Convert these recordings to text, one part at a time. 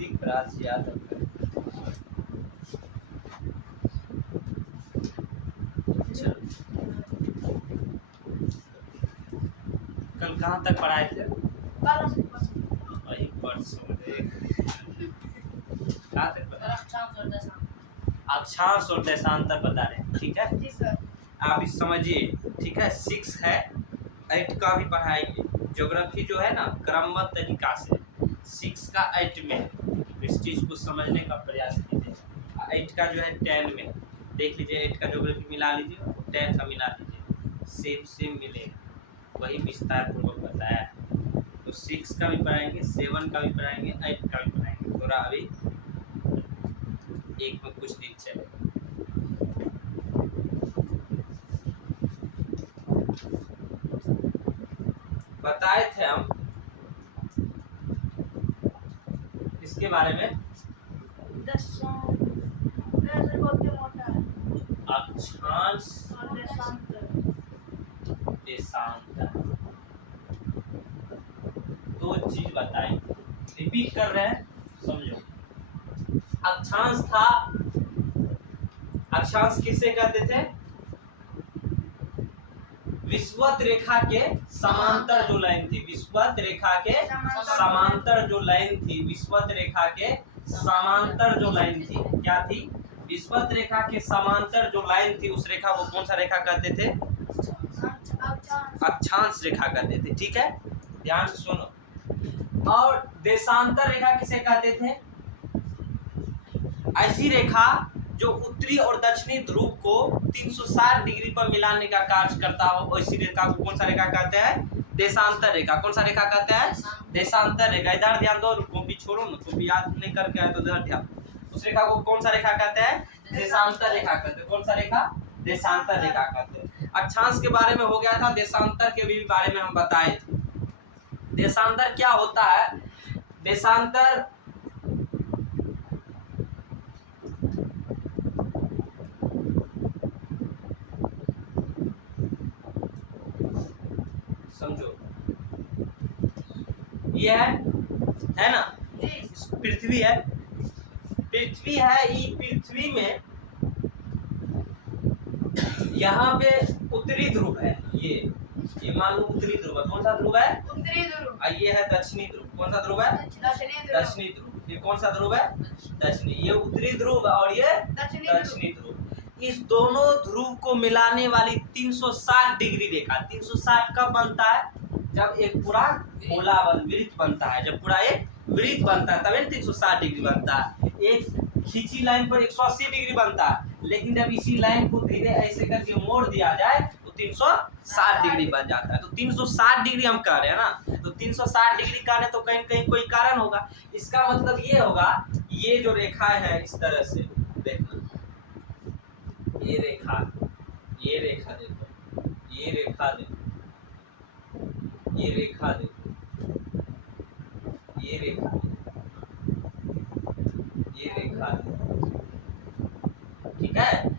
ऋतिक राज यादव। कल कहाँ तक पढ़ाए थे? वही परसों कहाँ तक पढ़ाए? अक्षांश और देशांतर बता रहे हैं, ठीक है। आप इस समझिए, ठीक है। 6 है, 8 का भी पढ़ाएंगे। ज्योग्राफी जो है ना क्रमबद्ध तरीका से 6 का 8 में, इस चीज़ को समझने का प्रयास कीजिए। 8 का जो है 10 में देख लीजिए, 8 का ज्योग्राफी मिला लीजिए, 10 का मिला लीजिए, सेम मिलेगा। वही विस्तार पूर्वक बताया है। तो 6 का भी पढ़ाएंगे, 7 का भी पढ़ाएंगे, 8 का भी पढ़ाएंगे। थोड़ा अभी एक में कुछ दिन चले। बताए थे हम इसके बारे में, अक्षांश देशांतर, दो चीज बताई, रिपीट कर रहे हैं, समझो। अक्षांश था, अक्षांश किसे कहते थे? विषुवत रेखा के समांतर जो लाइन थी, विषुवत रेखा के समांतर जो लाइन थी, विषुवत रेखा के समांतर जो लाइन थी, क्या थी? विषुवत रेखा के समांतर जो लाइन थी, उस रेखा को कौन सा रेखा कहते थे? अक्षांश रेखा कहते थे, ठीक है। ध्यान से सुनो। और देशांतर रेखा किसे कहते थे? ऐसी रेखा जो उत्तरी और दक्षिणी ध्रुव को 360 डिग्री पर मिलाने का कार्य करता हो, ऐसी रेखा को कौन सा रेखा कहते हैं? देशांतर रेखा। कौन सा रेखा कहते हैं? देशांतर रेखा। इधर ध्यान दो, कॉपी छोड़ो ना, कॉपी याद नहीं करके आए तो इधर ध्यान। उस रेखा को कौन सा रेखा कहते हैं? देशांतर रेखा कहते हैं। कौन सा रेखा? देशांतर रेखा कहते हैं। अक्षांश के बारे में हो गया था, देशांतर के भी बारे में हम बताए थे। देशांतर क्या होता है? देशांतर समझो, ये है ना, पृथ्वी है, पृथ्वी है। ये पृथ्वी में यहाँ पे उत्तरी ध्रुव है, ये मान लो उत्तरी ध्रुव है। कौन सा ध्रुव है? उत्तरी ध्रुव। ये है दक्षिणी ध्रुव। कौन सा ध्रुव है? दक्षिणी ध्रुव। ये कौन सा ध्रुव है? दक्षिणी। ये उत्तरी ध्रुव और ये दक्षिणी ध्रुव। इस दोनों ध्रुव को मिलाने वाली 360 डिग्री रेखा, 360 कब बनता है? जब एक पूरा गोला वृत्त बनता है, जब पूरा एक वृत्त बनता है तभी 360 डिग्री बनता है। एक खींची लाइन पर 180 डिग्री बनता है, लेकिन जब इसी लाइन को धीरे ऐसे करके मोड़ दिया जाए तो 360 डिग्री बन जाता है। तो 360 डिग्री हम कह रहे हैं ना, तो 360 डिग्री का तो कहीं कहीं कोई कारण होगा। इसका मतलब ये होगा, ये जो रेखा है इस तरह से देखना, ये रेखा देखो, ये रेखा देखो, ये रेखा देखो, ये रेखा देखो, ये रेखा, ये रेखा, ठीक है।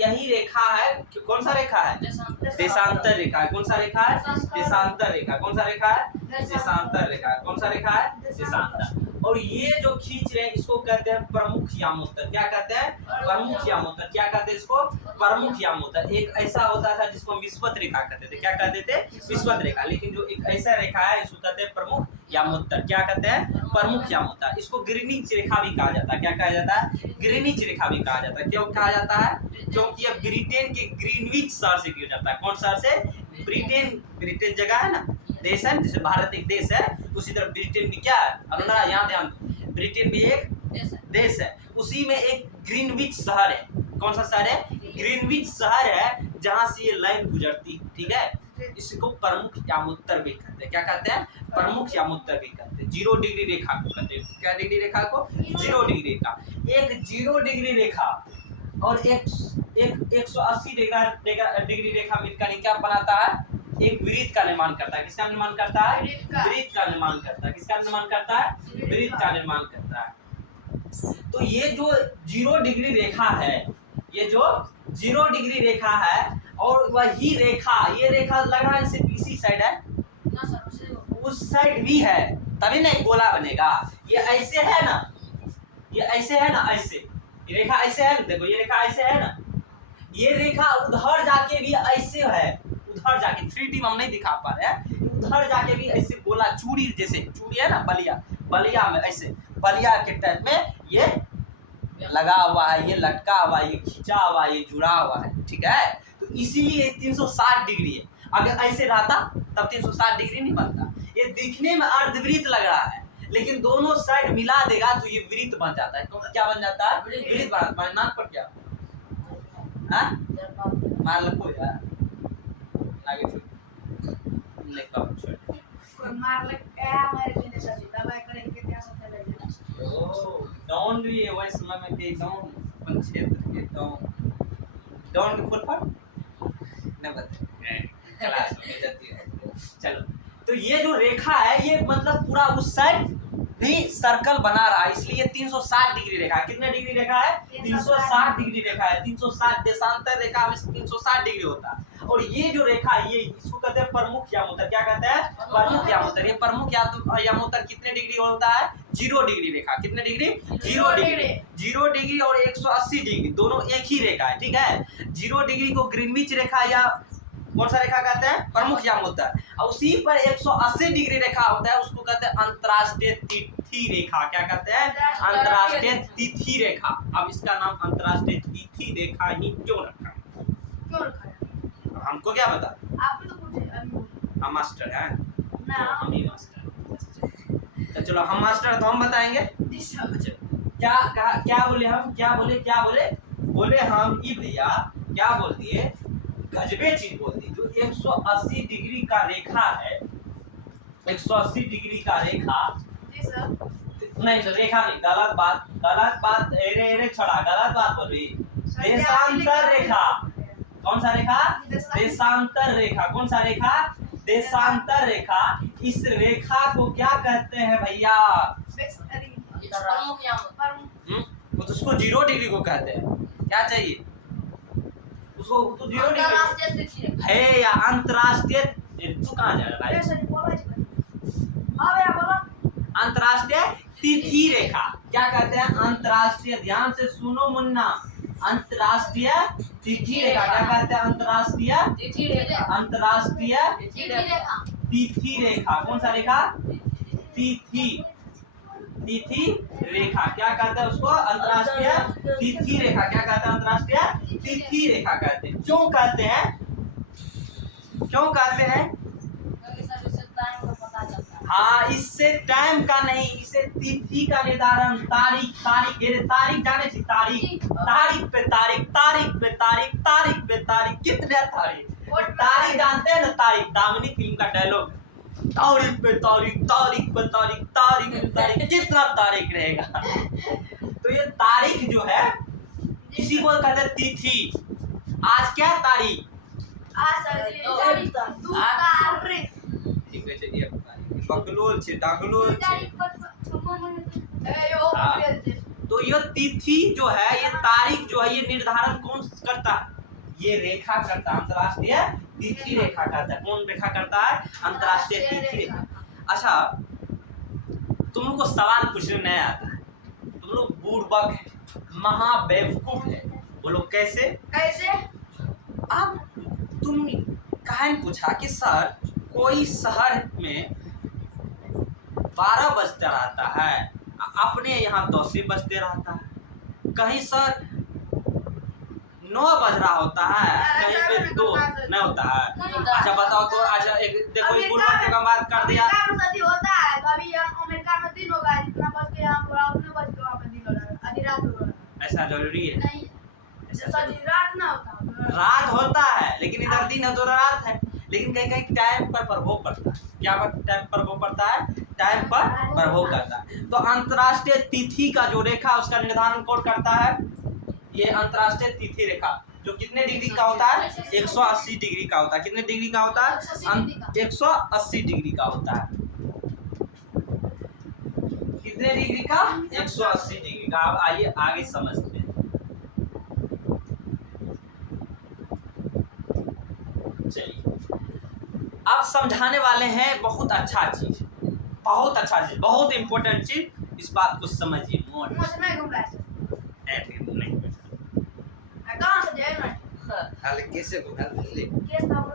यही रेखा है। कौन सा रेखा है? देशांतर रेखा है। कौन सा रेखा है? देशांतर रेखा। कौन सा रेखा है? देशांतर रेखा। कौन सा रेखा है? देशांतर। और ये जो खींच रहे हैं इसको कहते हैं प्रमुख यामोत्तर। क्या कहते हैं? प्रमुख यामोत्तर। क्या कहते हैं इसको? प्रमुख यामोत्तर। एक ऐसा होता था जिसको विषुवत रेखा कहते थे। क्या कहते थे? विषुवत रेखा। लेकिन जो एक ऐसा रेखा है इसको कहते हैं प्रमुख यामोत्तर। क्या कहते हैं? प्रमुख यामोत्तर। इसको ग्रीनिच रेखा भी कहा जाता है। क्या कहा जाता है? ग्रीनिच रेखा भी कहा जाता है। क्यों कहा जाता है? क्योंकि यह ब्रिटेन के ग्रीनविच शहर से किया जाता है। कौन शहर से? ब्रिटेन। ब्रिटेन जगह है ना, देश है, जैसे भारत एक देश है, उसी तरह ब्रिटेन भी क्या है? अपना यहाँ ध्यान दो, ब्रिटेन भी एक देश है। उसी में एक ग्रीनविच शहर है। कौन सा शहर है? ग्रीनविच शहर है, जहाँ से ये लाइन गुजरती, ठीक है। इसको प्रमुख यामोत्तर भी कहते हैं। क्या कहते हैं? प्रमुख यामोत्तर भी कहते हैं। 0 डिग्री रेखा को कहते हैं। क्या डिग्री रेखा को? 0 डिग्री रेखा। एक 0 डिग्री रेखा और एक 180 डिग्री रेखा मिलकर क्या बनाता है? एक वृत्त का निर्माण करता है। किसका निर्माण करता है? वृत्त का निर्माण करता है। किसका निर्माण करता है? वृत्त का निर्माण करता है। तो ये जो 0 डिग्री रेखा है, ये जो 0 डिग्री रेखा है, और वही रेखा, ये रेखा लग रहा है सिर्फ इसी साइड है, उस साइड भी है, तभी ना एक गोला बनेगा। ये ऐसे है ना, ये ऐसे है ना, ऐसे ये रेखा ऐसे है ना, देखो ये रेखा ऐसे है ना, ये रेखा उधर जाके भी ऐसे है, उधर जाके 3D में हम नहीं दिखा पा रहे हैं, उधर जाके भी ऐसे गोला चूड़ी जैसे, चूड़ी है ना बलिया, बलिया में ऐसे बलिया के टाइप में ये लगा हुआ है, ये लटका हुआ है, ये खींचा हुआ है, ये जुड़ा हुआ है, ठीक है। तो इसीलिए 360 डिग्री है। अगर ऐसे रहता तब 360 डिग्री नहीं बनता। ये दिखने में अर्धवृत्त लग रहा है, लेकिन दोनों साइड मिला देगा तो ये वृत्त बन जाता है। तो क्या बन जाता है? वृत्त बन। नाक पर क्या मार लो यार, आगे डॉन भी है वैसे में के डॉन अपन क्षेत्र के डॉन के फुल फॉर्म नहीं बता क्लास में जाती है। चलो, तो ये जो रेखा है ये मतलब पूरा उस साइड भी सर्कल बना रहा है, इसलिए 360 डिग्री रेखा है। कितने डिग्री रेखा है? 360 डिग्री रेखा है। 360 देशांतर रेखा में 360 डिग्री होता है। और ये जो रेखा है ये इसको कहते हैं प्रमुख यामोत्तर। क्या कहते हैं? प्रमुख यामोत्तर। ये प्रमुख यामोत्तर कितने डिग्री होता है? 0 डिग्री रेखा। कितने डिग्री? 0 डिग्री। 0 डिग्री और 180 डिग्री दोनों एक ही रेखा है, ठीक है। 0 डिग्री को ग्रीनविच रेखा या कौन सा रेखा कहते हैं? प्रमुख यामोत्तर। और उसी पर 180 डिग्री रेखा होता है, उसको कहते हैं अंतर्राष्ट्रीय तिथि रेखा। क्या कहते हैं? अंतर्राष्ट्रीय तिथि रेखा। अब इसका नाम अंतर्राष्ट्रीय तिथि रेखा ही क्यों रखा? क्यों रखा है? हमको क्या पता? आपने तो पूछे। हम मास्टर हैं ना, हम ही मास्टर। तो चलो हम मास्टर तो हम बताएंगे। क्या बोले हम? क्या बोले हम ई भैया क्या बोल दिए? गजबे चीज बोल दी। जो 180 डिग्री का रेखा है, 180 डिग्री का रेखा जी सर। नहीं सर, रेखा नहीं, गलत बात एरे छोड़ा, गलत बात बोली। देशांतर रेखा। कौन सा रेखा? देशांतर रेखा। कौन सा रेखा? देशांतर रेखा। इस रेखा को क्या कहते हैं भैया? तो उसको 0 डिग्री को कहते हैं। क्या चाहिए उसको? तो 0 डिग्री है या अंतर्राष्ट्रीय। तू कहाँ जा रहा है? अंतर्राष्ट्रीय तिथि रेखा। क्या कहते हैं? अंतर्राष्ट्रीय, ध्यान से सुनो मुन्ना, अंतर्राष्ट्रीय तिथि रेखा। क्या कहते हैं? अंतर्राष्ट्रीय अंतर्राष्ट्रीय तिथि रेखा। कौन सा रेखा? तिथि रेखा। क्या कहते हैं उसको? अंतर्राष्ट्रीय तिथि रेखा। क्या कहते हैं? अंतर्राष्ट्रीय तिथि रेखा कहते हैं। क्यों कहते हैं? हाँ, इससे टाइम का नहीं, इससे तिथि का निर्धारण, तारीख जाने थी, तारीख कितने तारीख जानते हैं ना? तारीख, दामिनी फिल्म का डायलॉग, तारीख पे तारीख कितना तारीख रहेगा। तो ये तारीख जो है इसी को कहते हैं तिथि। आज क्या तारीख? बकलोल छे, डागलोल छे। तो ये तिथि जो है, ये तारीख जो है, ये निर्धारण कौन करता है? ये रेखा करता है, अंतर्राष्ट्रीय तिथि रेखा करता है। कौन रेखा करता है? अंतर्राष्ट्रीय तिथि रेखा। अच्छा, तुम लोग को सवाल पूछने नहीं आता है, तुम लोग बुड़बक है, महाबेवकूफ है। बोलो कैसे? अब तुम काहे पूछा कि सर कोई शहर में 12 बजते रहता है, अपने यहाँ 10 बजते रहता है, कहीं सर 9 बज रहा होता है, कहीं पे 2 नहीं होता है। अच्छा बताओ तो, अच्छा एक देखो ये बुड़बक का बात कर दिया। होता है, कभी अमेरिका में दिन होगा, इतना बज के यहाँ पूरा उतने बज के वहाँ पे दिन हो रहा है, आधी रात हो रहा है। ऐसा जरूरी है? नहीं, रात ना होता, रात होता है, लेकिन इधर दिन है तो रात है। लेकिन कहीं कहीं टाइम पर प्रभाव पड़ता है। क्या टाइम पर प्रभाव पड़ता है? टाइम पर प्रभाव करता है। तो अंतर्राष्ट्रीय तिथि का जो रेखा उसका निर्धारण कौन करता है? ये अंतर्राष्ट्रीय तिथि रेखा जो कितने डिग्री का होता है? 180 डिग्री का होता है। कितने डिग्री का होता है? 180 डिग्री का होता है। कितने डिग्री का? 180 डिग्री का। अब आइए आगे समझते हैं। चलिए अब समझाने वाले हैं बहुत अच्छा चीज, बहुत अच्छा चीज, बहुत इंपॉर्टेंट चीज, इस बात को समझिए। मोड मुझे नहीं घूम रहा है नहीं कहाँ से जेल में अरे कैसे को ले केस ना हो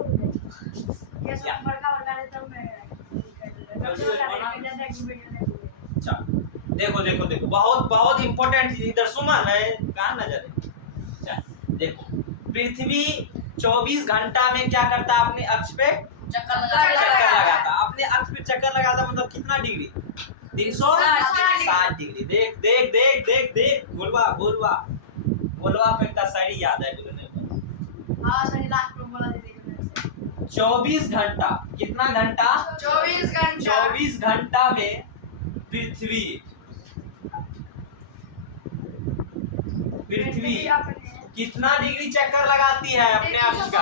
केस बड़का ले तो मैं चल देखो देखो देखो, बहुत बहुत इंपॉर्टेंट चीज, इधर सुमन है कहाँ नजर है। चल देखो, पृथ्वी 24 घंटा में क्या करता है, अपने अक्ष पे चक्कर लगाता। अपने अक्ष पे चक्कर लगाता मतलब कितना डिग्री, 360 डिग्री। देख देख देख देख देख, बोलवा बोलवा बोलवा पे का शायरी याद है बोलने पर। हां सही लास्ट में बोला दे 24 घंटा, कितना घंटा, 24 घंटा 24 घंटा में पृथ्वी कितना डिग्री चक्कर लगाती है अपने अक्ष का,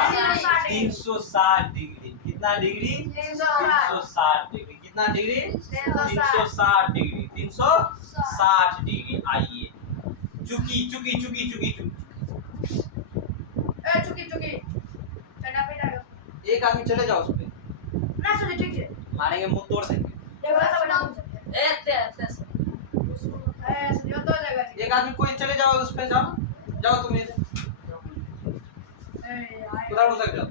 360 डिग्री। कितना डिग्री, 360 डिग्री। कितना डिग्री, 360 डिग्री। 360 डिग्री। आइए चुकी चुकी चुकी चुकी चुकी ए चुकी चुकी चना पे डालो एक आदमी चले जाओ उस पे, ना सुनी ठीक है मारेंगे मुंह तोड़ देंगे। देखो तो बना ऐसे ए सुनियो तो जगह एक आदमी कोई चले जाओ उस पे, जाओ जाओ तुम इधर उधर हो सकते हो।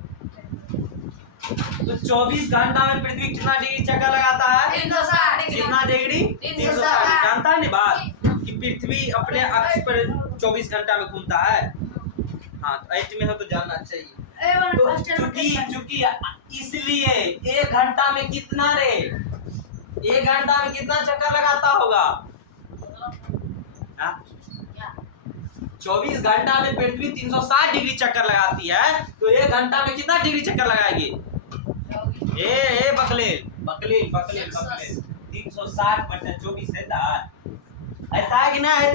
तो 24 घंटा में पृथ्वी कितना डिग्री चक्कर लगाता है, 360 कितना डिग्री, 360। जानता है ना बात कि पृथ्वी अपने अक्ष पर 24 घंटा में घूमता है। हाँ तो 8 में हो तो जानना चाहिए। ए वन तो क्वेश्चन चूंकि इसलिए 1 घंटा में कितना रे, 1 घंटा में कितना चक्कर लगाता होगा। हाँ? 24 घंटा में पृथ्वी 360 डिग्री चक्कर लगाती है, तो 1 घंटा में कितना डिग्री चक्कर लगाएगी। ए बकलेल बकलेल बकलेल बकलेल 360 बटे 24 है ऐसा है कि ना है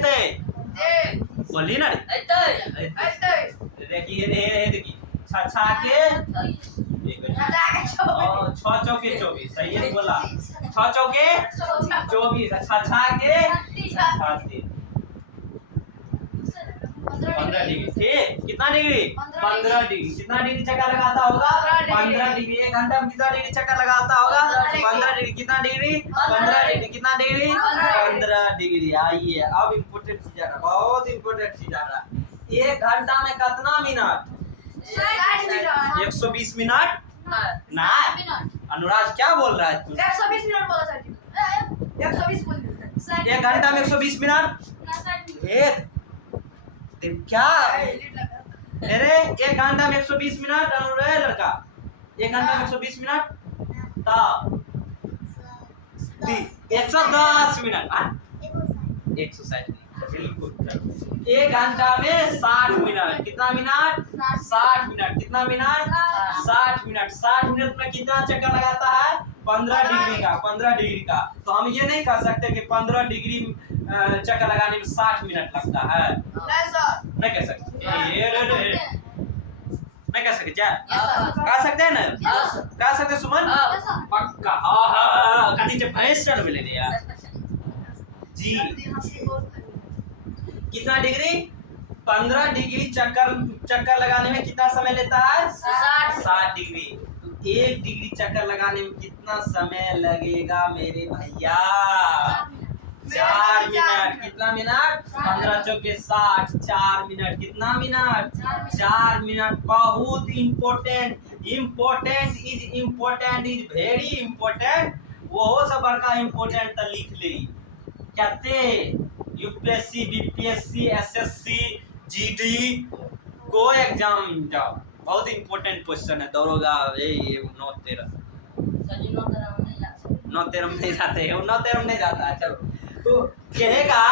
ए बोली ना रे। ऐसे देखिए देखिए छा के मजा के छो 6 चौके 24 सही है बोला, 6 चौके 24 छा के 15 डिग्री। ठीक, कितना डिग्री, 15 डिग्री। कितना डिग्री चक्कर लगाता होगा, 15 डिग्री। 1 घंटा में कितना डिग्री चक्कर लगाता होगा, 15 डिग्री। कितना डिग्री, 15 डिग्री। कितना डिग्री, 15 डिग्री। आइए अब इम्पोर्टेंट चीज आ रहा, बहुत इम्पोर्टेंट चीज आ रहा। 1 घंटा में कितना मिनट, 120 मिनट ना। अनुराग क्या बोल रहा है तू, 120 मिनट बोला सर 120 बोल 1 घंटा में 120 मिनट। भेद क्या, अरे 1 घंटा में 120 मिनट। अनुराग लड़का 1 घंटा में 120 मिनट तो 110 मिनट। 160 बिल्कुल। 1 घंटा में 60 मिनट। कितना मिनट, 60 मिनट। कितना मिनट, 60 मिनट। 60 मिनट में कितना चक्कर लगाता है, 15 डिग्री का, 15 डिग्री का। तो हम ये नहीं कह सकते कि 15 डिग्री चक्कर लगाने में 60 मिनट लगता है, नहीं कह सकते। नहीं कह सकते क्या, कह सकते हैं ना, कह सकते सुमन पक्का। हाँ कभी जब भैंस चढ़ मिले यार जी। कितना डिग्री, 15 डिग्री चक्कर लगाने में कितना समय लेता है, 60 डिग्री। तो 1 डिग्री चक्कर लगाने में कितना समय लगेगा मेरे भैया, 4 मिनट। कितना मिनट, 15 चौके 60, 4 मिनट। कितना मिनट, 4 मिनट। बहुत important, important is very important. वो सब बड़का इम्पोर्टेंट तो लिख ली। कहते यूपीएससी, बीपीएससी, एसएससी, जीडी को एग्जाम जाओ, बहुत इम्पोर्टेंट क्वेश्चन है। दौड़ोगा ये 9-13 में नहीं जाते, 9-13 में नहीं जाता है। चलो तो कहेगा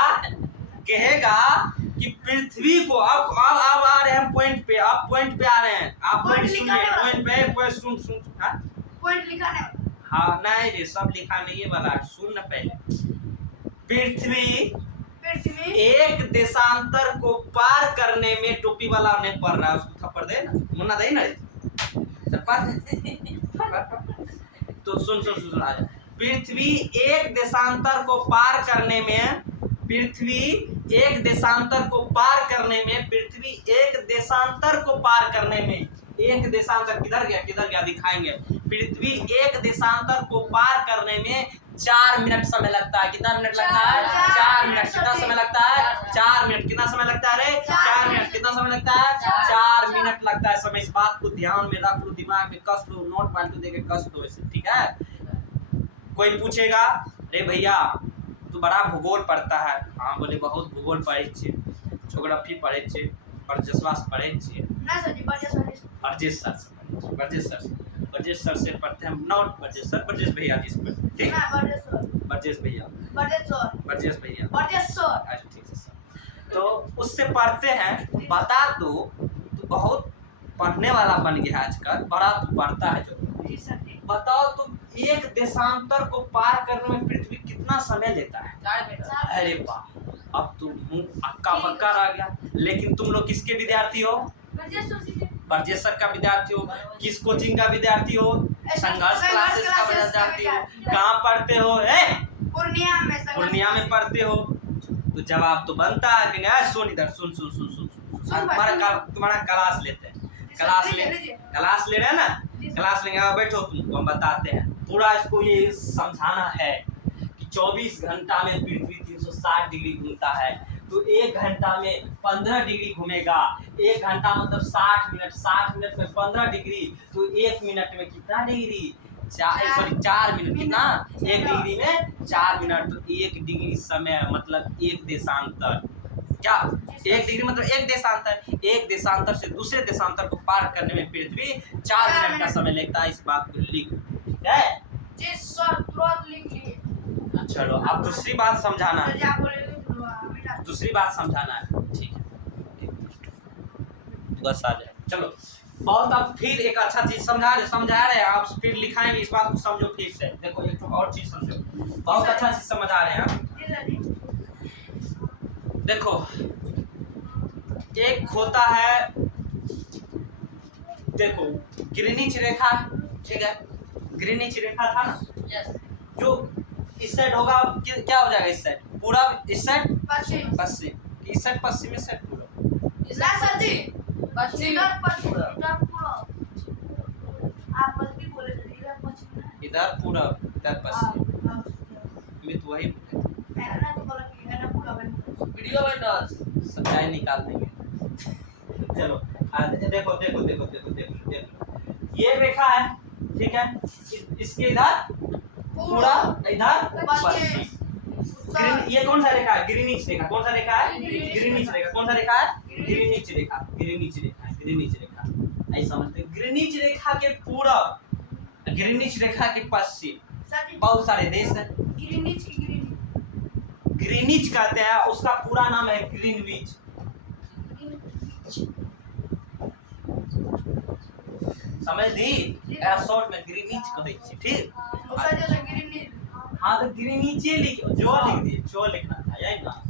कि पृथ्वी को अब आ रहे हैं पॉइंट पे, आप पॉइंट पे आ रहे हैं, आप पॉइंट सुनिए, पॉइंट पे पॉइंट सुन पॉइंट लिखा है। हाँ नहीं रे सब लिखा नहीं है वाला, सुन न पहले। पृथ्वी एक देशांतर को पार करने में, टोपी वाला ने पढ़ रहा है उसको थप्पड़ दे ना, मुन्ना दे ना तो सुन आ जा। पृथ्वी एक देशांतर को पार करने में, पृथ्वी एक देशांतर को पार करने में, पृथ्वी एक देशांतर को पार करने में, एक देशांतर किधर गया दिखाएंगे। पृथ्वी एक देशांतर को पार करने में 4 मिनट समय लगता है। कितना मिनट लगता है? 4 मिनट। कितना समय लगता है? 4 मिनट। कितना समय लगता है रे? 4 मिनट। कितना समय लगता है? 4 मिनट लगता है समय। इस बात को ध्यान में रख लो, दिमाग में कस लो, नोट पाल्टू देके कस दो इसे, ठीक है? कोई पूछेगा, अरे भैया तू बड़ा भूगोल पढ़ता है। हाँ बोले बहुत भूगोल पढ़े छे, ज्योग्राफी पढ़े छे, बरजस्वास पढ़े छे। ना सर जी, बर्जेस सर से। बरजेश सर से, बरजेश सर से पढ़ते हैं। नॉट बरजेश सर, बरजेश भैया जी से पढ़ते हैं, ठीक? ना बर्जेस सर, बरजेश भैया, बर्जेस सर, बरजेश भैया, बर्जेस सर। अच्छा ठीक है सर। तो उससे पढ़ते हैं। बता दो तू बहुत पढ़ने वाला बन गया है आजकल, बड़ा तू पढ़ता है जो। जी सर जी। बताओ तुम एक देशांतर को पार करने में पृथ्वी कितना समय लेता है? 4 मिनट। अरे वाह, अब तुम मुंह अक्का बक्का रह गया। लेकिन तुम लोग किसके विद्यार्थी हो? बर्जेस सर जी। बरजेश सर का विद्यार्थी हो। किस कोचिंग का विद्यार्थी हो? संघर्ष क्लासेस का विद्यार्थी हो। कहाँ पढ़ते हो? पूर्णिया में सर। पूर्णिया में पढ़ते हो। तो जवाब तो बनता है कि यार सुन इधर, सुन सुन सुन सुन सुन। तुम्हारा क्लास लेते हैं, क्लास ले रहे हैं ना? क्लास लेंगे, बैठो तुमको हम बताते हैं। पूरा इसको ये समझाना है कि 24 घंटा में पृथ्वी 360 डिग्री घूमता है। तो 1 घंटा में 15 डिग्री घूमेगा। 1 घंटा मतलब 60 मिनट, 60 मिनट में 15 डिग्री, तो 1 मिनट में कितना डिग्री? 4 मिनट। कितना? 1 डिग्री में 4 मिनट। तो 1 डिग्री समय मतलब 1 देशांतर। क्या? 1 डिग्री मतलब 1 देशांतर। 1 देशांतर से दूसरे देशांतर को पार करने में पृथ्वी 4 मिनट का समय लगता है। इस बात को लिख, ठीक है? जी सर, तुरंत लिख लिए। चलो अब दूसरी बात समझाना सर है। जी आप बोले लिख लो, बेटा। दूसरी बात समझाना है, ठीक है? बस आ जाए। चलो बहुत, अब फिर एक अच्छा चीज समझा रहे हैं आप, फिर लिखाएंगे। इस बात को समझो ठीक से। देखो एक तो और चीज समझो, बहुत अच्छा चीज समझ आ रहे हैं आप। जी सर जी। देखो एक होता है, देखो ग्रीनिच रेखा, ठीक है? ग्रीनिच रेखा था ना, यस। जो इस साइड होगा क्या हो जाएगा? इस साइड पूरब, इस साइड पश्चिम। पश्चिम, इस साइड पश्चिम, इस साइड पूरब। ना सर जी, पश्चिम। इधर पश्चिम, इधर पूरब। आप गलती बोले सर, इधर पश्चिम ना। इधर पूरब, इधर पश्चिम। हाँ, मैं तो वही ना तो गलत है ना, पूरब है। वीडियो बन सच्चाई निकाल देंगे। चलो देखो देखो देखो देखो देखो देखो, ये रेखा है, ठीक है? इसके इधर पूरा, इधर पश्चिम। ये कौन सा रेखा है? ग्रीनिच रेखा। कौन सा रेखा है? ग्रीनिच रेखा। कौन सा रेखा है? ग्रीनिच रेखा। ग्रीनिच रेखा, ग्रीनिच रेखा। ऐसे समझते हैं। ग्रीनिच रेखा के पूरब, ग्रीनिच रेखा के पश्चिम सर जी, बहुत सारे देश हैं। ग्रीनिच की ग्रीनिच। ग्रीनिच कहते हैं, उसका पूरा नाम है ग्रीनविच। समझ दी? शॉर्ट में ग्रीनिच कहै छी, ठीक? सर जी ग्रीनिच। हाँ तो ग्रीनिचे लिख, जो लिख दिए, जो लिखना था यही ना,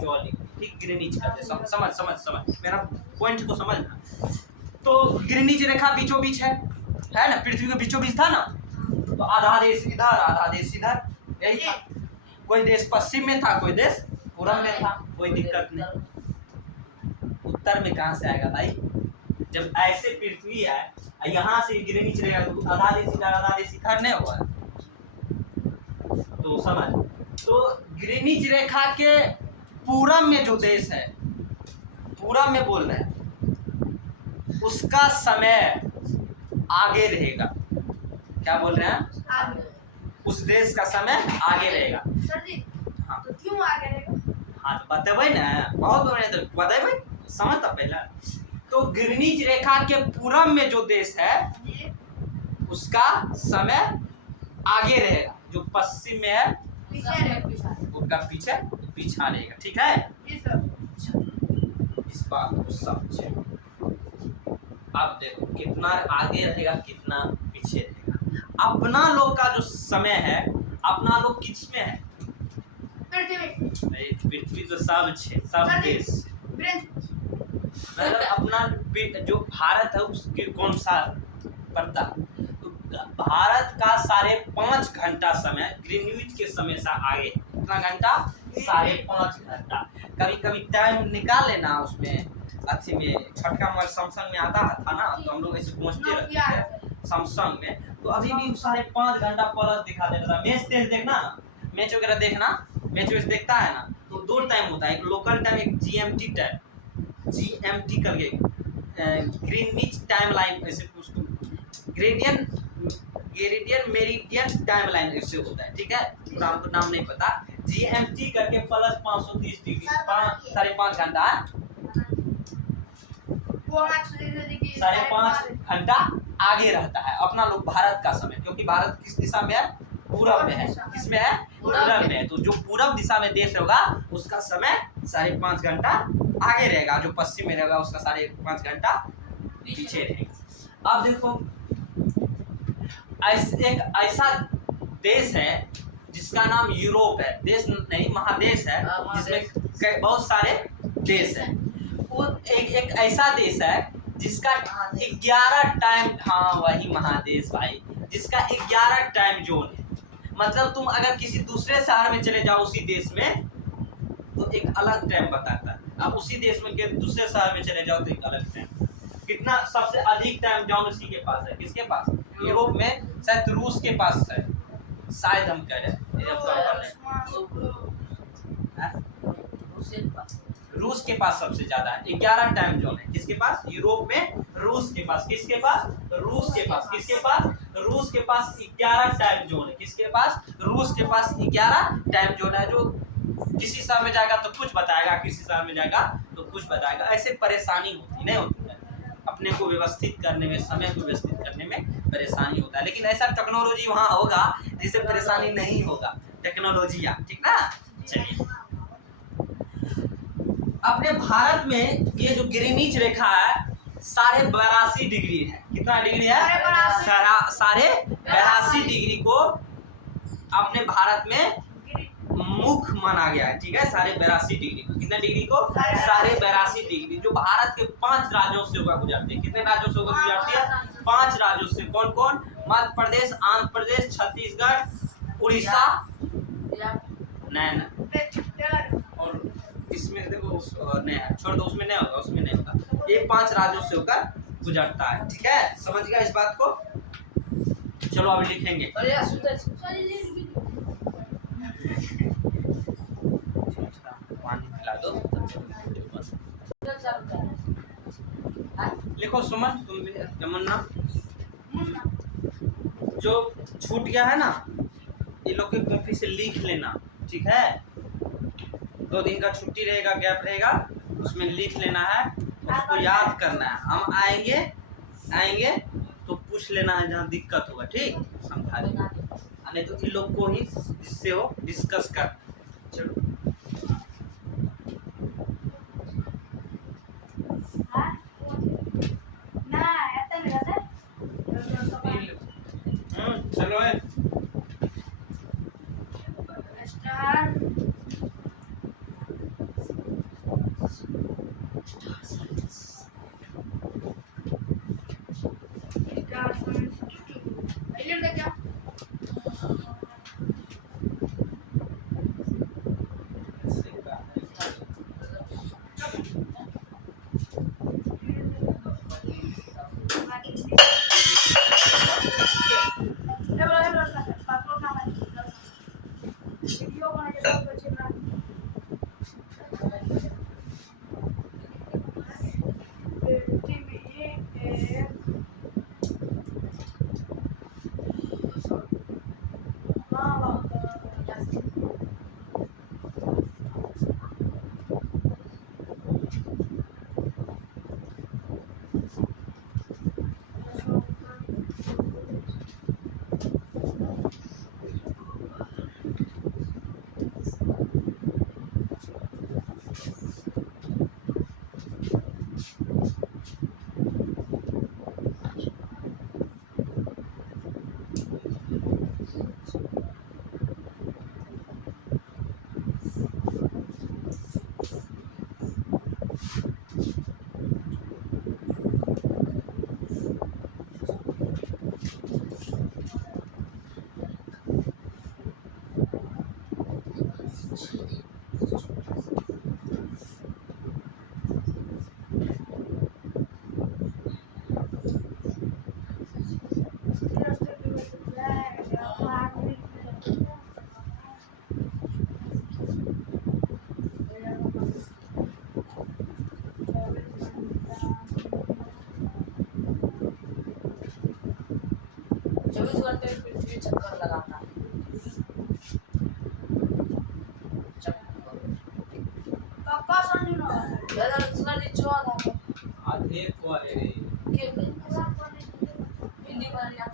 जो लिख, ठीक? ग्रीनिच कहते हैं। समझ समझ समझ मेरा पॉइंट को समझना। तो ग्रीनिच रेखा बीचों बीच है ना? पृथ्वी के बीचों बीच था ना? तो आधा देश इधर, आधा देश इधर, यही था। कोई देश पश्चिम में था, कोई देश पूरब में था, कोई दिक्कत नहीं। उत्तर में कहाँ से आएगा भाई? जब ऐसे पृथ्वी है, यहाँ से ग्रीनिच रहेगा तो आधा देश इधर, आधा देश इधर नहीं होगा। तो समझ, तो ग्रीनिच रेखा के पूरब में जो देश है, पूरब में बोल रहे हैं, उसका समय आगे रहेगा। क्या बोल रहे हैं? आगे। उस देश का समय आगे रहेगा। सर जी, हाँ तो क्यों आगे रहेगा? हाँ तो बतेबै ना, बहुत बड़े तो बतेबै, समझ तो पहले। तो ग्रीनिच रेखा के पूरब में जो देश है, जी, उसका समय आगे रहेगा। जो पश्चिम में है, पीछे रहेगा। उनका पीछे पीछा रहेगा, ठीक है? जी सर। इस बात को समझे। अब देखो कितना आगे रहेगा, कितना पीछे रहेगा। अपना लोग का जो समय है, अपना लोग किस में है? पृथ्वी। पृथ्वी तो सब सब देश, मतलब अपना जो भारत है उसके कौन सा पड़ता? तो भारत का 5.5 घंटा समय ग्रीनविच के समय से आगे। कितना घंटा? 5.5 घंटा। कभी कभी टाइम निकाल लेना उसमें, अथी में छठका मोबाइल सैमसंग में आता था ना, तो हम लोग ऐसे पहुँचते रहते थे। सैमसंग में, तो अभी भी 5.5 घंटा प्लस दिखा देता था। मैच तेज देखना, मैच वगैरह देखना, मैच वैच देखता है ना, तो 2 टाइम होता है, एक लोकल टाइम, एक जीएमटी टाइम, जीएमटी करके ग्रीनविच टाइम लाइन ऐसे कुछ, gradient gradient meridian time line ऐसे होता है, ठीक है, पूरा हमको नाम नहीं पता। जीएमटी करके प्लस 530 डिग्री 5.5 घंटा, वो हमारे सूर्य की 5.5 घंटा आगे रहता है अपना लोग भारत का समय, क्योंकि भारत किस दिशा में है, पूरब में है, किसमें है, पूरब में है, तो जो पूरब दिशा में देश होगा उसका समय 5.5 घंटा आगे रहेगा, जो पश्चिम में रहेगा उसका 5.5 घंटा पीछे रहेगा। अब देखो एक ऐसा देश है जिसका नाम यूरोप है, देश नहीं महादेश है, जिसमें बहुत सारे देश हैं। और एक ऐसा देश है जिसका 11 टाइम, हाँ वही महादेश भाई, जिसका 11 टाइम जोन है। मतलब तुम अगर किसी दूसरे शहर में चले जाओ उसी देश में तो एक अलग टाइम बताता है, अब उसी देश में के दूसरे शहर में चले जाओ तो एक अलग टाइम। कितना सबसे अधिक टाइम जोन उसी के पास है, किसके पास, यूरोप में, शायद रूस के पास है, शायद हम कह रहे हैं, रूस के पास सबसे ज्यादा है, 11 टाइम जोन है, किसके पास, यूरोप में, रूस के पास, किसके पास, रूस के पास, किसके पास, रूस के पास 11 टाइम जोन है, किसके पास, रूस के पास 11 टाइम जोन है, जो किसी शहर में जाएगा तो कुछ बताएगा, किसी शहर में जाएगा तो कुछ बताएगा, ऐसे परेशानी होती नहीं होती है, अपने को व्यवस्थित करने में, समय को व्यवस्थित करने में परेशानी होता है, लेकिन ऐसा टेक्नोलॉजी वहाँ होगा जिससे परेशानी नहीं होगा, टेक्नोलॉजी, ठीक ना। चलिए अपने भारत में ये जो ग्रीनिच रेखा है 82.5 डिग्री है, कितना डिग्री है, 82.5 डिग्री को अपने भारत में मुख्य माना गया है, ठीक है, 82.5 डिग्री को, कितना डिग्री को, 82.5 डिग्री, जो भारत के 5 राज्यों से होकर गुजरती है, कितने राज्यों से होकर गुजरती है, 5 राज्यों से, कौन कौन, मध्य प्रदेश, आंध्र प्रदेश, छत्तीसगढ़, उड़ीसा, नहीं और इसमें देखो नहीं छोड़ दो, उसमें नहीं होगा, उसमें नहीं होगा, ये 5 राज्यों से होकर गुजरता है, ठीक है, समझ गया इस बात को। चलो अब लिखेंगे, पानी पिला दो, लिखो सुमन, तुम भी, यमुना, जो छूट गया है ना ये लोग की कॉपी से लिख लेना, ठीक है, 2 दिन का छुट्टी रहेगा, गैप रहेगा, उसमें लिख लेना है, उसको याद करना है, हम आएंगे तो पूछ लेना है जहाँ दिक्कत होगा, ठीक, समझा देना, नहीं तो इन लोग को ही जिससे हो डिस्कस कर। चलो चलो है दादा सुना दी चौथा आधे को रे के हिंदी में या